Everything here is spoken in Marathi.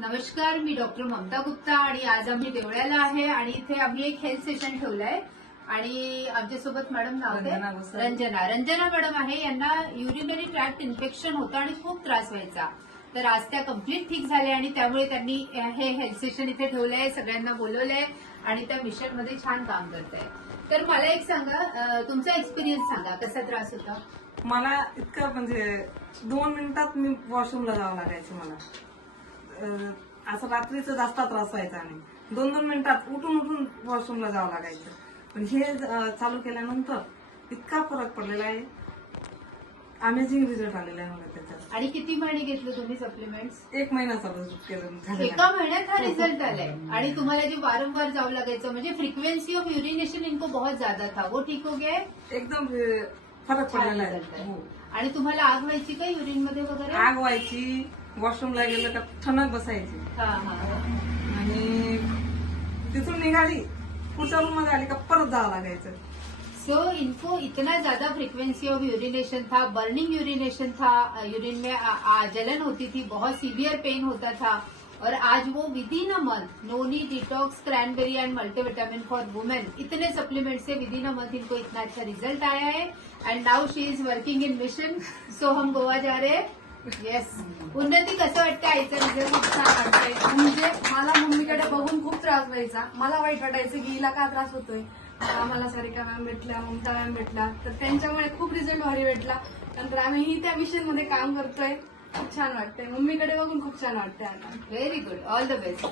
नमस्कार, मी डॉक्टर ममता गुप्ता आणि आज आम्ही देवळ्याला आहे आणि इथे आम्ही एक हेल्थ सेशन ठेवलंय आणि आमच्यासोबत मॅडम नाव आहे रंजना मॅडम आहे. यांना युरिनरी ट्रॅक्ट इन्फेक्शन होतं आणि खूप त्रास व्हायचा. तर आज त्या कम्प्लीट ठीक झाल्या आणि त्यामुळे त्यांनी हे हेल्थ सेशन इथे ठेवलंय, सगळ्यांना बोलवलंय आणि त्या मिशन मध्ये छान काम करताय. तर मला एक सांगा, तुमचा एक्सपिरियन्स सांगा, कसा त्रास होता? मला इतकं म्हणजे 2 मिनिटात मी वॉशरूमला जावं लागायचं. मला असं रात्रीचं जास्त त्रास व्हायचा नाही. 2-2 मिनिटात उठून वॉशरूमला जावं लागायचं. पण हे चालू केल्यानंतर इतका फरक पडलेला आहे. अमेझिंग रिझल्ट आलेला आहे मला त्याच्यात. आणि किती महिने घेतले तुम्ही सप्लिमेंट्स? 1 महिना चालू केलं. एका महिन्यात हा रिजल्ट आलाय. आणि तुम्हाला जे वारंवार जावं लागायचं म्हणजे फ्रिक्वेन्सी ऑफ युरिनेशन इनको बहुत ज्यादा था, वो ठीक हो गया? एकदम फरक पडलेला आहे. हो. आणि तुम्हाला आग व्हायची का युरिन मध्ये वगैरे? आग व्हायची, वॉशरूमला गेलं का ठणक बसायची आणि तिथून निघाली पुढच्या रूम मध्ये आली का परत जावं लागायचं. सो इनको इतना ज्यादा फ्रीक्वेंसी ऑफ यूरिनेशन था, बर्निंग यूरिनेशन था, यूरिन में जलन होती थी, बहुत सीवियर पेन होता था. और आज वो within a month noni, detox, cranberry and multivitamin for women, इतने सप्लीमेंट से विद इन अ मंथ इनको इतना अच्छा रिजल्ट आया है. And now she is working in mission. सो हम गोवा जा रहे हैं. येस. उन्नती, कसं वाटतं आईचा रिझल्ट? खूप छान वाटतंय. म्हणजे मला मम्मीकडे बघून खूप त्रास व्हायचा. मला वाईट वाटायचं की हिला का त्रास होतोय. आम्हाला सारिका मॅम भेटल्या, ममता मॅम भेटला, तर त्यांच्यामुळे खूप रिझल्ट भारी भेटला. नंतर आम्हीही त्या मिशन मध्ये काम करतोय. खूप छान वाटतंय. मम्मीकडे बघून खूप छान वाटतंय आता. Very good. All the best.